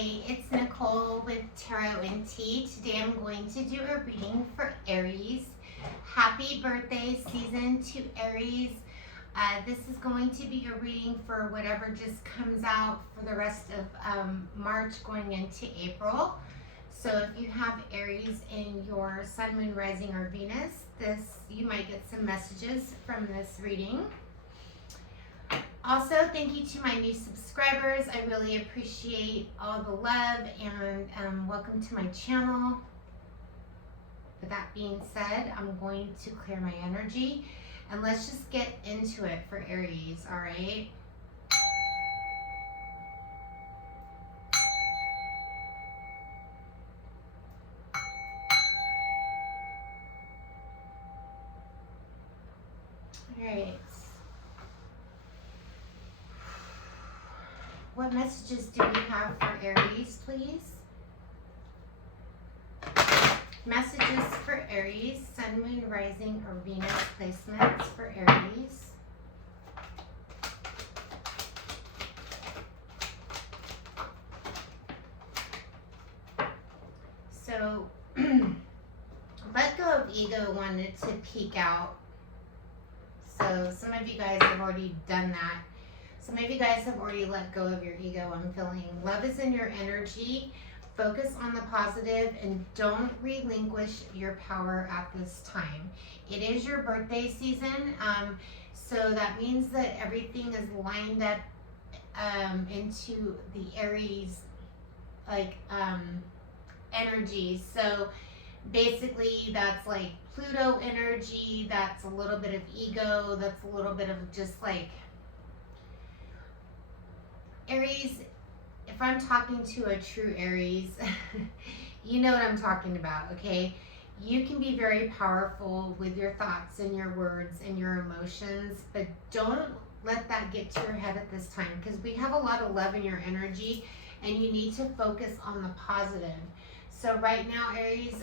Hey, it's Nicole with Tarot and Tea. Today I'm going to do a reading for Aries. Happy birthday season to Aries. This is going to be a reading for whatever just comes out for the rest of March going into April. So if you have Aries in your Sun, Moon, Rising, or Venus, you might get some messages from this reading. Also, thank you to my new subscribers. I really appreciate all the love and welcome to my channel. With that being said, I'm going to clear my energy and let's just get into it for Aries, all right? All right. What messages do we have for Aries, please? Messages for Aries, Sun, Moon, Rising, or Venus placements for Aries. So, let go of ego wanted to peek out. So some of you guys have already done that. Some of you guys have already let go of your ego, I'm feeling. Love is in your energy. Focus on the positive and don't relinquish your power at this time. It is your birthday season, so that means that everything is lined up into the Aries energy. So basically that's like Pluto energy, that's a little bit of ego, that's a little bit of just like Aries. If I'm talking to a true Aries, you know what I'm talking about, okay? You can be very powerful with your thoughts and your words and your emotions, but don't let that get to your head at this time because we have a lot of love in your energy and you need to focus on the positive. So right now, Aries,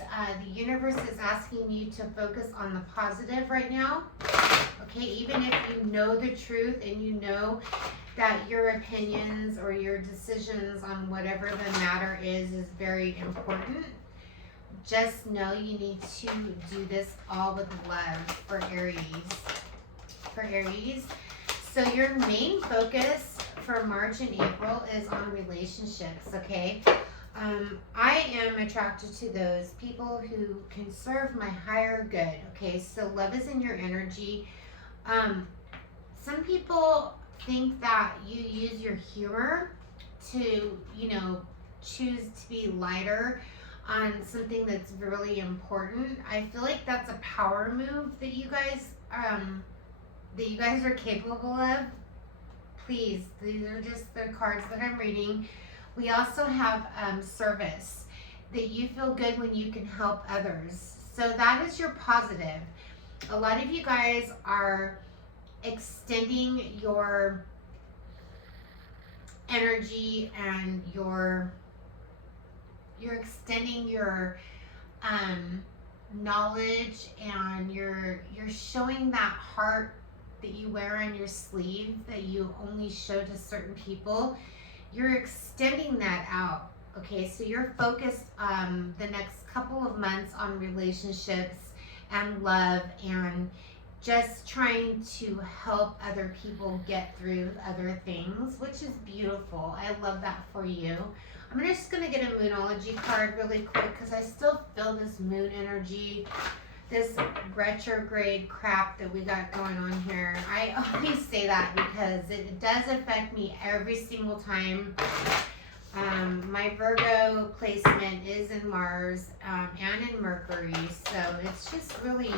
the universe is asking you to focus on the positive right now, okay? Even if you know the truth and you know that your opinions or your decisions on whatever the matter is very important, just know you need to do this all with love for Aries. For Aries. So your main focus for March and April is on relationships, okay? I am attracted to those people who can serve my higher good, okay? So love is in your energy. Some people think that you use your humor to, choose to be lighter on something that's really important. I feel like that's a power move that you guys are capable of. Please, these are just the cards that I'm reading. We also have service, that you feel good when you can help others. So that is your positive. A lot of you guys are extending your energy and you're extending your knowledge, and you're showing that heart that you wear on your sleeve that you only show to certain people. You're extending that out, okay? So you're focused the next couple of months on relationships and love and just trying to help other people get through other things, which is beautiful. I love that for you. I'm just going to get a Moonology card really quick because I still feel this moon energy, this retrograde crap that we got going on here. I always say that because it does affect me every single time. My Virgo placement is in Mars and in Mercury, so it's just really,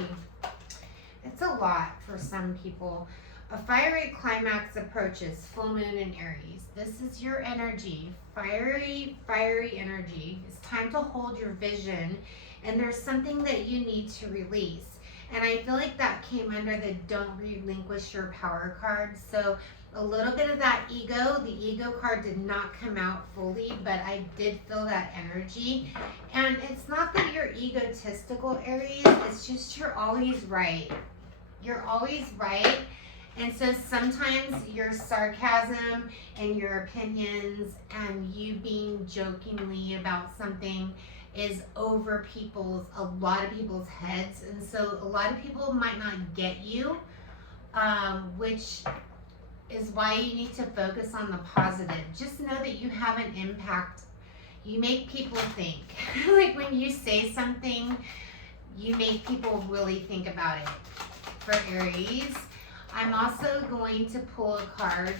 it's a lot for some people. A fiery climax approaches, full moon in Aries. This is your energy, fiery energy. It's time to hold your vision, and there's something that you need to release. And I feel like that came under the don't relinquish your power card. So a little bit of that ego, the ego card did not come out fully, but I did feel that energy. And it's not that you're egotistical, Aries, it's just you're always right. You're always right. And so sometimes your sarcasm and your opinions and you being jokingly about something is over a lot of people's heads. And so a lot of people might not get you, which is why you need to focus on the positive. Just know that you have an impact. You make people think. Like when you say something, you make people really think about it. For Aries, I'm also going to pull a card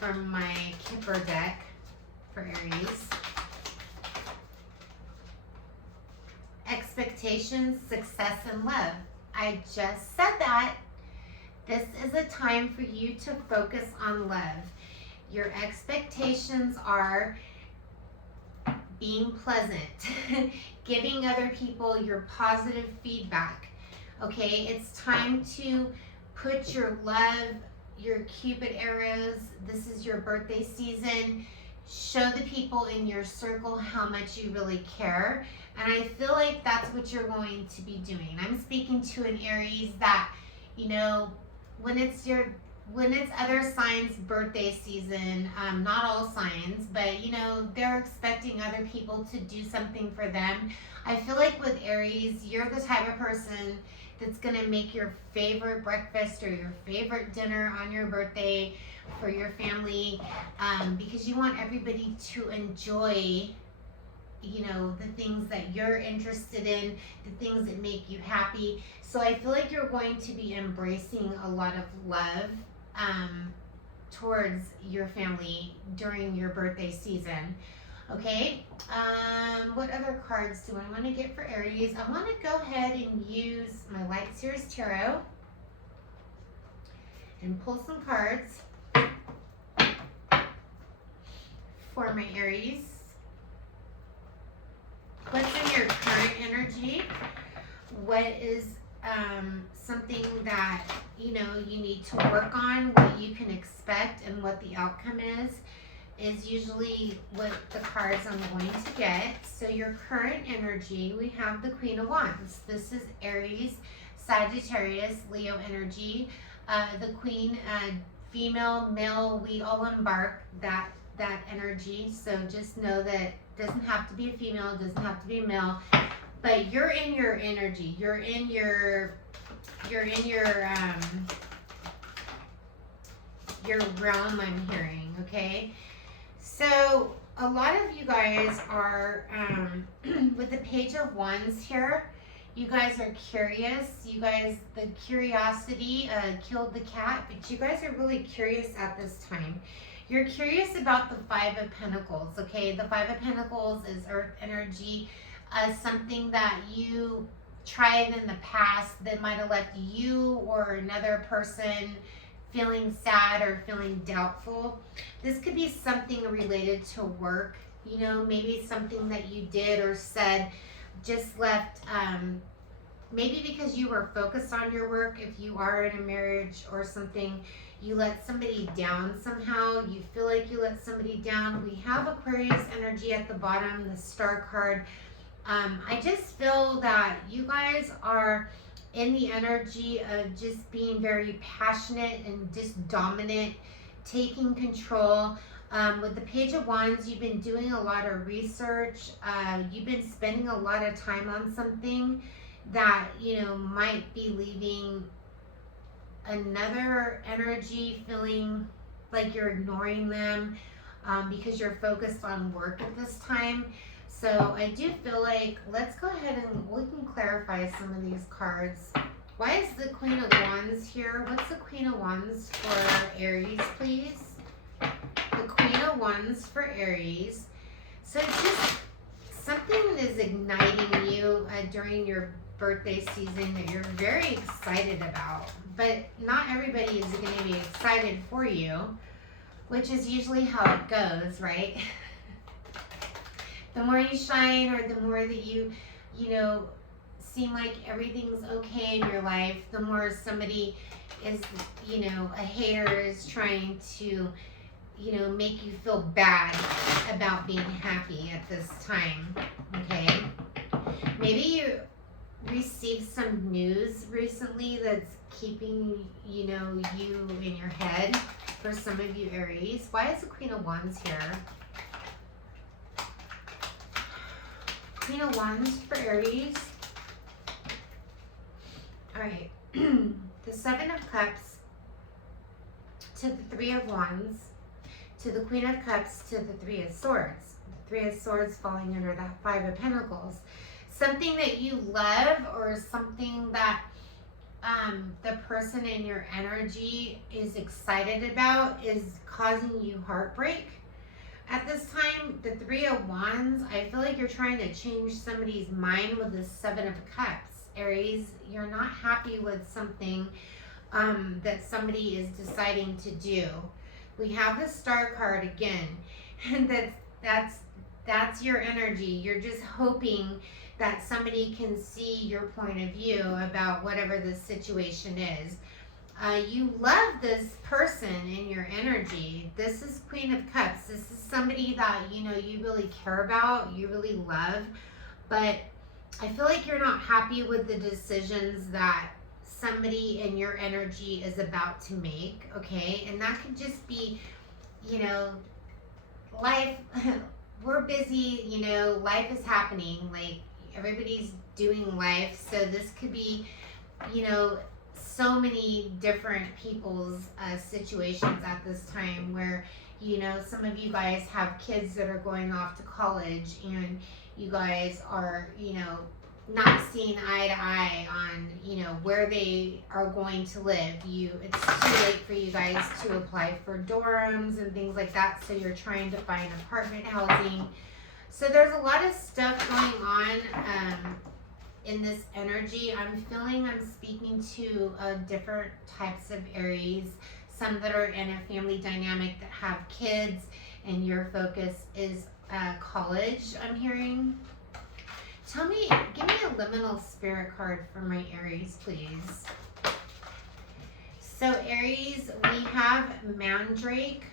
from my Kipper deck for Aries. Expectations, success, and love. I just said that. This is a time for you to focus on love. Your expectations are being pleasant, giving other people your positive feedback. Okay, it's time to put your love, your Cupid arrows. This is your birthday season. Show the people in your circle how much you really care. And I feel like that's what you're going to be doing. I'm speaking to an Aries that, you know, when it's other signs' birthday season, not all signs, but you know, they're expecting other people to do something for them. I feel like with Aries, you're the type of person that's gonna make your favorite breakfast or your favorite dinner on your birthday for your family, because you want everybody to enjoy, you know, the things that you're interested in, the things that make you happy. So I feel like you're going to be embracing a lot of love towards your family during your birthday season. Okay, what other cards do I want to get for Aries? I want to go ahead and use my Light Series Tarot and pull some cards for my Aries. What's in your current energy? What is something that, you know, you need to work on, what you can expect, and what the outcome is usually what the cards I'm going to get. So your current energy, we have the Queen of Wands. This is Aries, Sagittarius, Leo energy. The Queen, female, male, we all embark that energy. So just know that it doesn't have to be a female, it doesn't have to be a male, but you're in your energy. You're in your realm, I'm hearing, okay? So a lot of you guys are, with the Page of Wands here, you guys are curious. You guys, the curiosity killed the cat, but you guys are really curious at this time. You're curious about the Five of Pentacles, okay? The Five of Pentacles is earth energy, something that you tried in the past that might have left you or another person feeling sad or feeling doubtful. This could be something related to work, you know, maybe something that you did or said just left, maybe because you were focused on your work. If you are in a marriage or something, you let somebody down somehow. You feel like you let somebody down. We have Aquarius energy at the bottom, the Star card. I just feel that you guys are in the energy of just being very passionate and just dominant, taking control. With the Page of Wands, you've been doing a lot of research. You've been spending a lot of time on something that, you know, might be leaving another energy feeling like you're ignoring them because you're focused on work at this time. So I do feel like, let's go ahead and we can clarify some of these cards. Why is the Queen of Wands here? What's the Queen of Wands for Aries, please? The Queen of Wands for Aries. So it's just something that is igniting you during your birthday season that you're very excited about. But not everybody is going to be excited for you, which is usually how it goes, right? The more you shine, or the more that you know, seem like everything's okay in your life, the more somebody is, you know, a hater is trying to, you know, make you feel bad about being happy at this time, okay? Maybe received some news recently that's keeping, you know, you in your head for some of you Aries. Why is the Queen of Wands here? Queen of Wands for Aries. All right. The Seven of Cups to the Three of Wands to the Queen of Cups to the Three of Swords. The Three of Swords falling under that Five of Pentacles. Something that you love or something that the person in your energy is excited about is causing you heartbreak. At this time, the Three of Wands, I feel like you're trying to change somebody's mind with the Seven of Cups. Aries, you're not happy with something that somebody is deciding to do. We have the Star card again, and that's your energy. You're just hoping that somebody can see your point of view about whatever the situation is. You love this person in your energy. This is Queen of Cups. This is somebody that, you know, you really care about, you really love, but I feel like you're not happy with the decisions that somebody in your energy is about to make, okay? And that could just be, you know, life. We're busy, you know, life is happening. Like, everybody's doing life. So this could be, you know, so many different people's situations at this time where, you know, some of you guys have kids that are going off to college and you guys are, you know, not seeing eye to eye on, you know, where they are going to live. It's too late for you guys to apply for dorms and things like that, so you're trying to find apartment housing. So there's a lot of stuff going on in this energy. I'm feeling I'm speaking to different types of Aries, some that are in a family dynamic that have kids, and your focus is college, I'm hearing. Give me a liminal spirit card for my Aries, please. So Aries, we have Mandrake.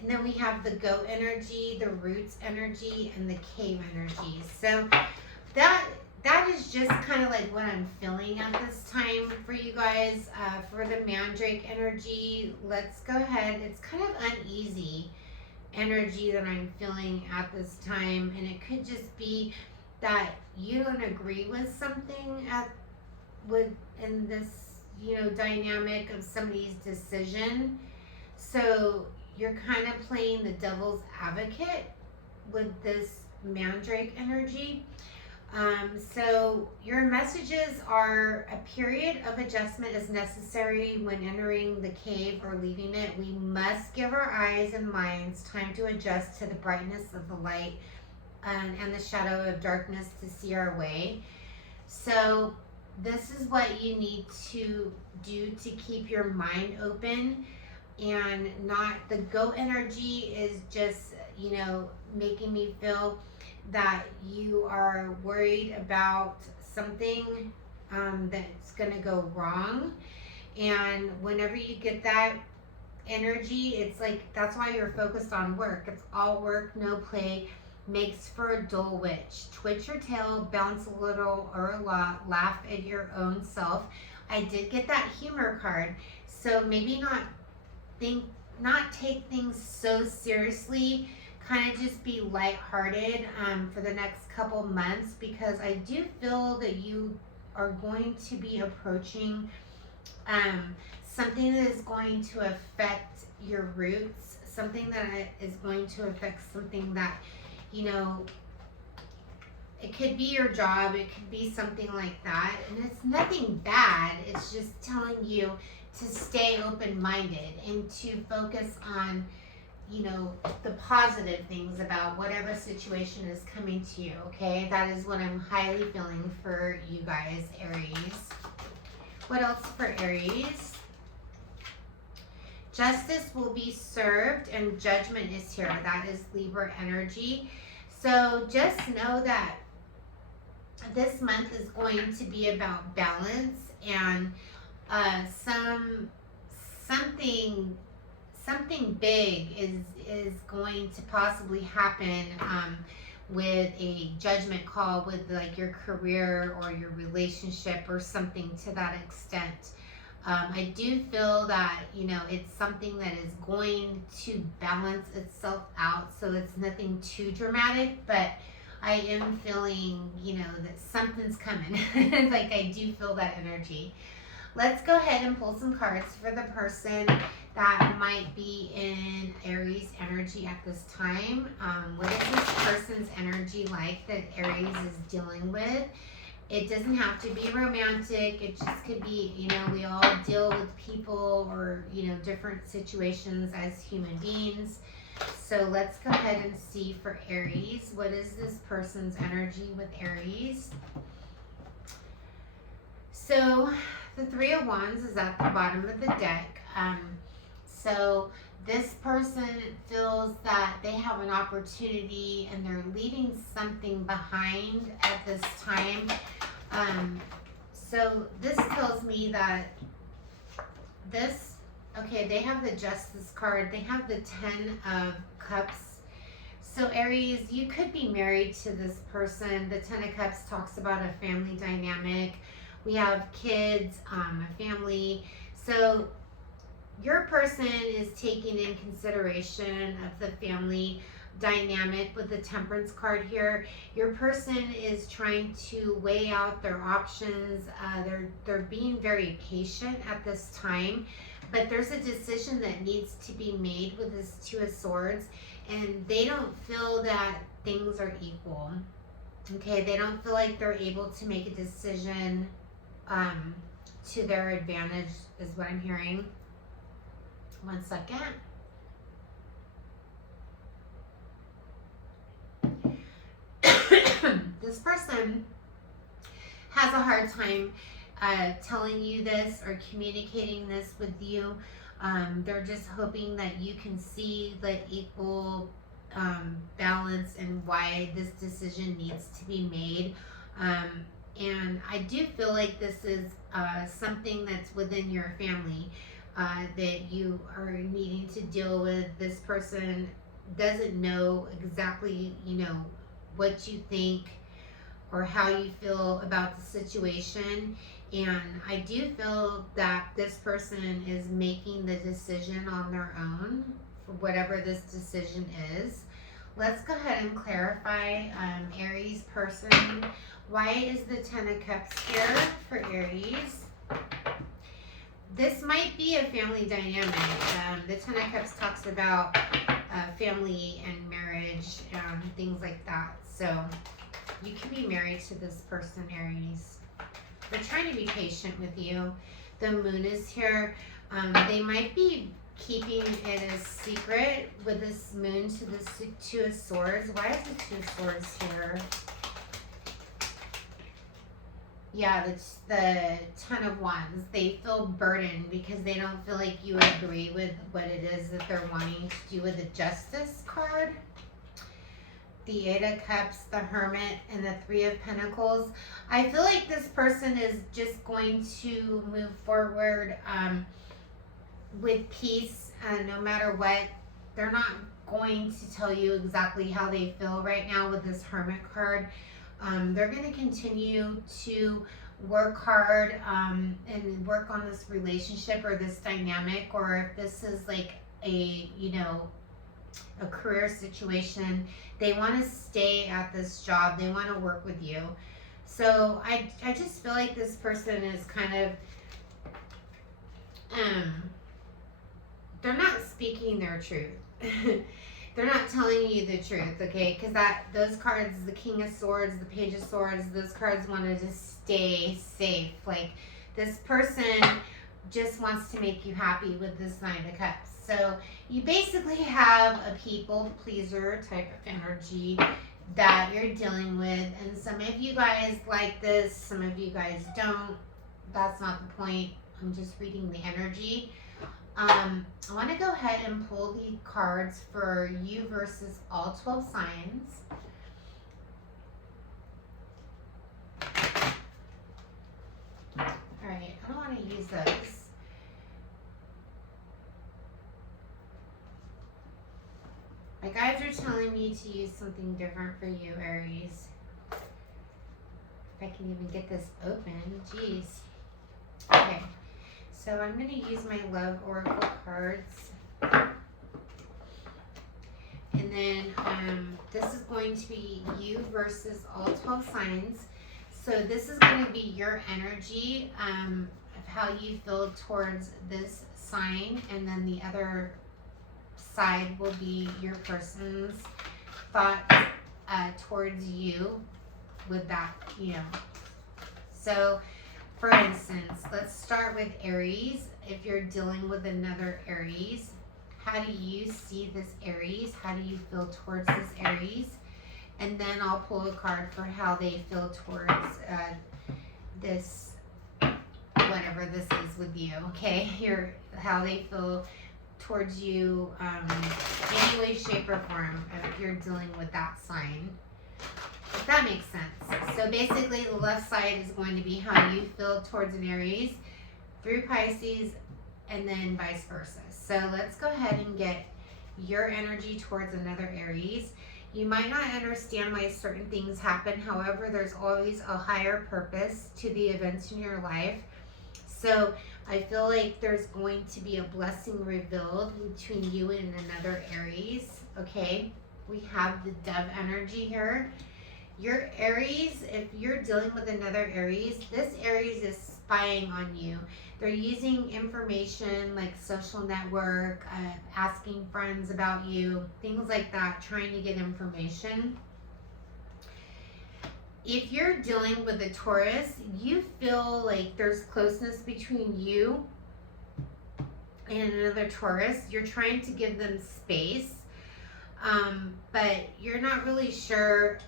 And then we have the goat energy, the roots energy, and the cave energy. So that is just kind of like what I'm feeling at this time for you guys. For the Mandrake energy, let's go ahead. It's kind of uneasy energy that I'm feeling at this time, and it could just be that you don't agree with something in this, you know, dynamic of somebody's decision. So you're kind of playing the devil's advocate with this Mandrake energy. So your messages are: a period of adjustment is necessary when entering the cave or leaving it. We must give our eyes and minds time to adjust to the brightness of the light and the shadow of darkness to see our way. So this is what you need to do to keep your mind open and not. The goat energy is just, you know, making me feel that you are worried about something that's going to go wrong. And whenever you get that energy, it's like, that's why you're focused on work. It's all work, no play, makes for a dull witch. Twitch your tail, bounce a little or a lot, laugh at your own self. I did get that humor card, so maybe not take things so seriously. Kind of just be lighthearted for the next couple months, because I do feel that you are going to be approaching something that is going to affect your roots, something that is going to affect something that, you know, it could be your job, it could be something like that, and it's nothing bad. It's just telling you to stay open-minded and to focus on, you know, the positive things about whatever situation is coming to you, okay? That is what I'm highly feeling for you guys, Aries. What else for Aries? Justice will be served and judgment is here. That is Libra energy. So just know that this month is going to be about balance, and something big is going to possibly happen with a judgment call with like your career or your relationship or something to that extent. I do feel that, you know, it's something that is going to balance itself out, so it's nothing too dramatic, but I am feeling, you know, that something's coming. Like, I do feel that energy. Let's go ahead and pull some cards for the person that might be in Aries energy at this time. What is this person's energy like that Aries is dealing with? It doesn't have to be romantic. It just could be, you know, we all deal with people or, you know, different situations as human beings. So let's go ahead and see for Aries. What is this person's energy with Aries? So the Three of Wands is at the bottom of the deck. So this person feels that they have an opportunity and they're leaving something behind at this time. So this tells me that this, okay, they have the Justice card. They have the Ten of Cups. So Aries, you could be married to this person. The Ten of Cups talks about a family dynamic. We have kids, a family. So your person is taking in consideration of the family dynamic with the Temperance card here. Your person is trying to weigh out their options. They're being very patient at this time, but there's a decision that needs to be made with this Two of Swords, and they don't feel that things are equal. Okay, they don't feel like they're able to make a decision to their advantage, is what I'm hearing. One second. This person has a hard time telling you this or communicating this with you. They're just hoping that you can see the equal balance and why this decision needs to be made. And I do feel like this is something that's within your family that you are needing to deal with. This person doesn't know exactly, you know, what you think or how you feel about the situation. And I do feel that this person is making the decision on their own for whatever this decision is. Let's go ahead and clarify Aries person. Why is the Ten of Cups here for Aries? This might be a family dynamic. The Ten of Cups talks about family and marriage, things like that. So you can be married to this person, Aries. They're trying to be patient with you. The Moon is here. They might be keeping it a secret with this Moon to this Two of Swords. Why is the Two of Swords here? Yeah, the Ten of Wands. They feel burdened because they don't feel like you agree with what it is that they're wanting to do with the Justice card. The Eight of Cups, the Hermit, and the Three of Pentacles. I feel like this person is just going to move forward with peace, no matter what. They're not going to tell you exactly how they feel right now with this Hermit card. They're going to continue to work hard and work on this relationship or this dynamic, or if this is like a, you know, a career situation, they want to stay at this job. They want to work with you. So I just feel like this person is kind of, they're not speaking their truth. They're not telling you the truth, okay? Because those cards, the King of Swords, the Page of Swords, those cards wanted to stay safe. Like, this person just wants to make you happy with this Nine of Cups. So you basically have a people pleaser type of energy that you're dealing with. And some of you guys like this, some of you guys don't. That's not the point. I'm just reading the energy. I want to go ahead and pull the cards for you versus all 12 signs. All right, I don't want to use those. My guides are telling me to use something different for you, Aries. If I can even get this open. Jeez. Okay. So I'm going to use my Love Oracle cards. And then this is going to be you versus all 12 signs. So this is going to be your energy of how you feel towards this sign. And then the other side will be your person's thoughts towards you with that, So, for instance, let's start with Aries. If you're dealing with another Aries, how do you see this Aries? How do you feel towards this Aries? And then I'll pull a card for how they feel towards this, whatever this is with you, okay? How they feel towards you any way, shape, or form if you're dealing with that sign. If that makes sense. So basically the left side is going to be how you feel towards an Aries through Pisces and then vice versa. So let's go ahead and get your energy towards another Aries. You might not understand why certain things happen. However, there's always a higher purpose to the events in your life. So I feel like there's going to be a blessing revealed between you and another Aries. Okay, we have the Dove energy here. Your Aries, if you're dealing with another Aries, this Aries is spying on you. They're using information like social network, asking friends about you, things like that, trying to get information. If you're dealing with a Taurus, you feel like there's closeness between you and another Taurus. You're trying to give them space, but you're not really sure,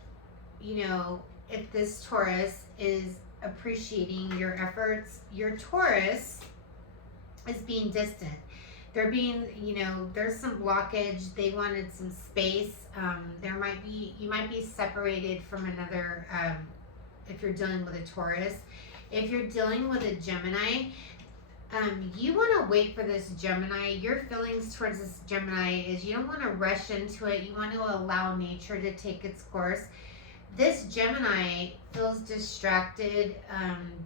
if this Taurus is appreciating your efforts. Your Taurus is being distant. They're being, there's some blockage. They wanted some space. You might be separated from another, if you're dealing with a Taurus. If you're dealing with a Gemini, you want to wait for this Gemini. Your feelings towards this Gemini is you don't want to rush into it. You want to allow nature to take its course. This Gemini feels distracted.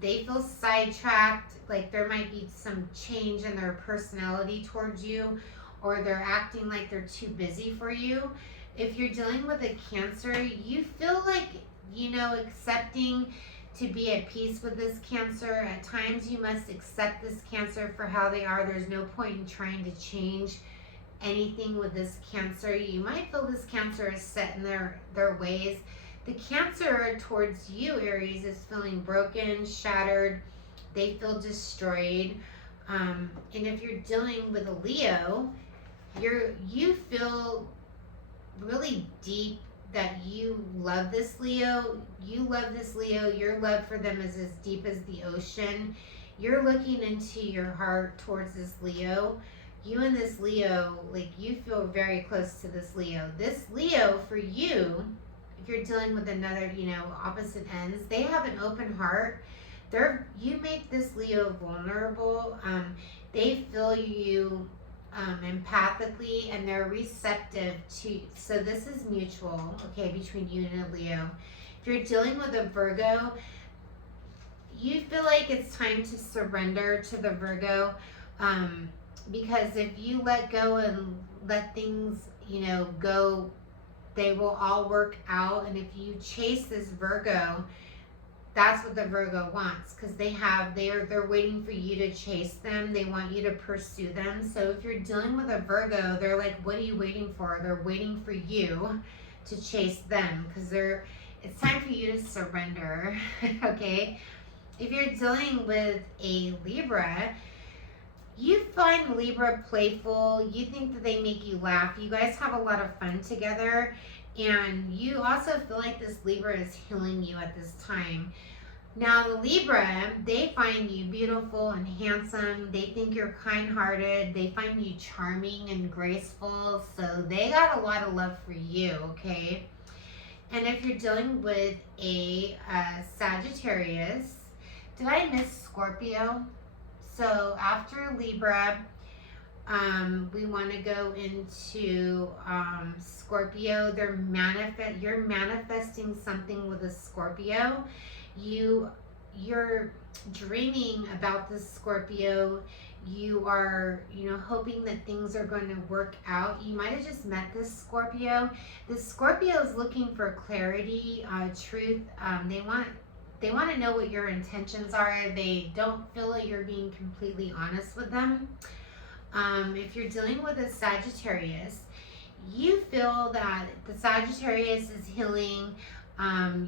They feel sidetracked. Like there might be some change in their personality towards you, or they're acting like they're too busy for you. If you're dealing with a Cancer, you feel like, accepting to be at peace with this Cancer. At times you must accept this Cancer for how they are. There's no point in trying to change anything with this Cancer. You might feel this Cancer is set in their ways. The Cancer towards you, Aries, is feeling broken, shattered. They feel destroyed. And if you're dealing with a Leo, you feel really deep that you love this Leo. You love this Leo. Your love for them is as deep as the ocean. You're looking into your heart towards this Leo. You and this Leo, you feel very close to this Leo. This Leo, for you, if you're dealing with another, opposite ends, they have an open heart. You make this Leo vulnerable. They feel you empathically, and they're receptive to. So this is mutual, okay, between you and a Leo. If you're dealing with a Virgo, you feel like it's time to surrender to the Virgo, because if you let go and let things, go, they will all work out. And if you chase this Virgo, that's what the Virgo wants, because they're waiting for you to chase them. They want you to pursue them. So if you're dealing with a Virgo, they're like, what are you waiting for? They're waiting for you to chase them, because it's time for you to surrender. Okay. If you're dealing with a Libra, you find Libra playful. You think that they make you laugh. You guys have a lot of fun together. And you also feel like this Libra is healing you at this time. Now, the Libra, they find you beautiful and handsome. They think you're kind-hearted. They find you charming and graceful. So they got a lot of love for you, okay? And if you're dealing with a Sagittarius, did I miss Scorpio? So after Libra, We want to go into Scorpio. You're manifesting something with a Scorpio. You're dreaming about this Scorpio. You are, hoping that things are going to work out. You might have just met this Scorpio. This Scorpio is looking for clarity, truth. They want to know what your intentions are. They don't feel like you're being completely honest with them. If you're dealing with a Sagittarius, you feel that the Sagittarius is healing.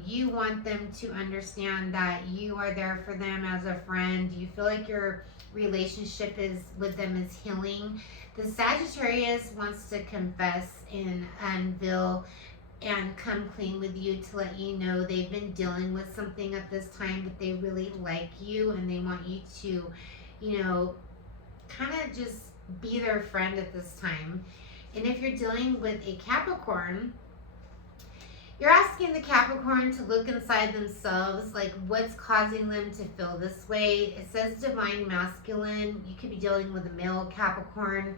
You want them to understand that you are there for them as a friend. You feel like your relationship with them is healing. The Sagittarius wants to confess and unveil and come clean with you to let you know they've been dealing with something at this time, but they really like you and they want you to, kind of just be their friend at this time. And if you're dealing with a Capricorn, you're asking the Capricorn to look inside themselves, like what's causing them to feel this way. It says divine masculine. You could be dealing with a male Capricorn.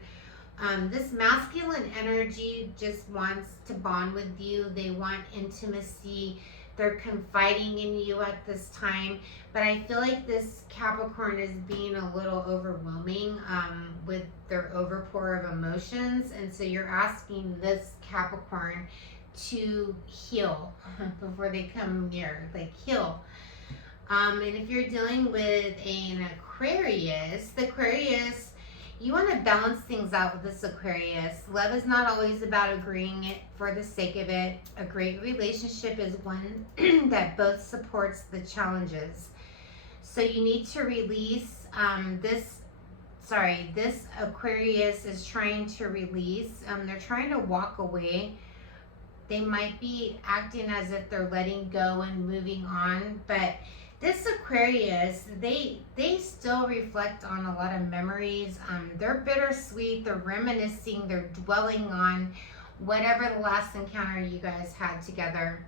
This masculine energy just wants to bond with you. They want intimacy. They're confiding in you at this time. But I feel like this Capricorn is being a little overwhelming with their overpour of emotions. And so you're asking this Capricorn to heal before they come near, like heal. And if you're dealing with an Aquarius, the Aquarius, you want to balance things out with this Aquarius. Love is not always about agreeing it for the sake of it. A great relationship is one that both supports the challenges. So you need to release this Aquarius is trying to release. They're trying to walk away. They might be acting as if they're letting go and moving on, but this Aquarius, they still reflect on a lot of memories. They're bittersweet, they're reminiscing, they're dwelling on whatever the last encounter you guys had together.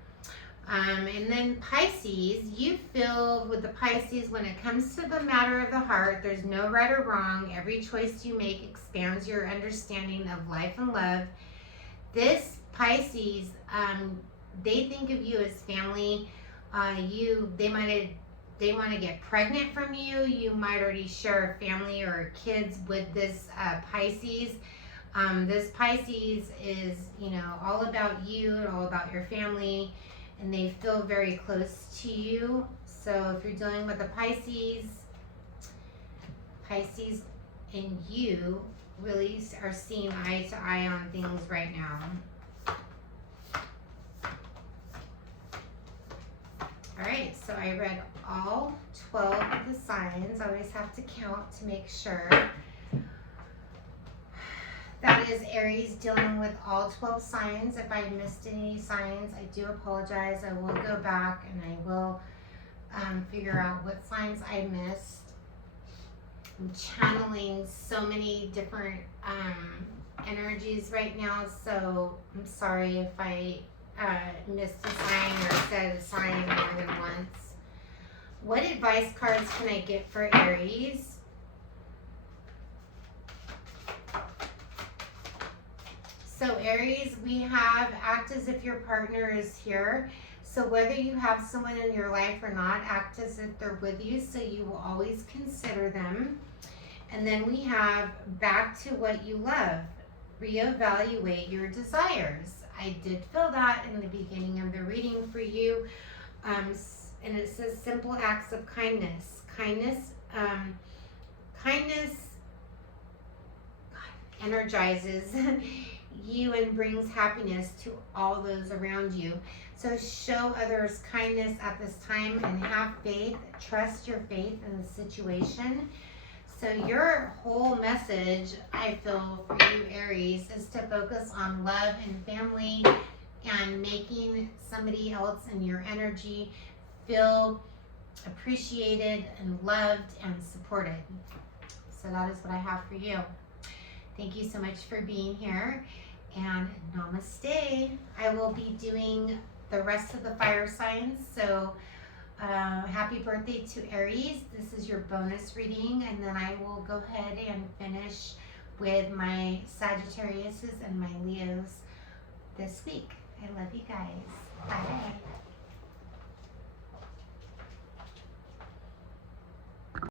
And then Pisces, you feel with the Pisces, when it comes to the matter of the heart, there's no right or wrong. Every choice you make expands your understanding of life and love. This Pisces, they think of you as family. They want to get pregnant from you. You might already share a family or kids with this Pisces. This Pisces is, all about you and all about your family, and they feel very close to you. So if you're dealing with a Pisces and you really are seeing eye to eye on things right now. All right, so I read all 12 of the signs. I always have to count to make sure. That is Aries dealing with all 12 signs. If I missed any signs, I do apologize. I will go back and I will figure out what signs I missed. I'm channeling so many different energies right now, so I'm sorry if I missed a sign or said a sign more than once. What advice cards can I get for Aries? So Aries, we have act as if your partner is here. So whether you have someone in your life or not, act as if they're with you, so you will always consider them. And then we have back to what you love. Reevaluate your desires. I did feel that in the beginning of the reading for you. And it says simple acts of kindness. Kindness energizes you and brings happiness to all those around you. So show others kindness at this time and have faith. Trust your faith in the situation. So your whole message, I feel, for you, Aries, is to focus on love and family and making somebody else in your energy feel appreciated and loved and supported. So that is what I have for you. Thank you so much for being here, and namaste. I will be doing the rest of the fire signs, so happy birthday to Aries. This is your bonus reading, and then I will go ahead and finish with my Sagittariuses and my Leos this week. I love you guys. Bye.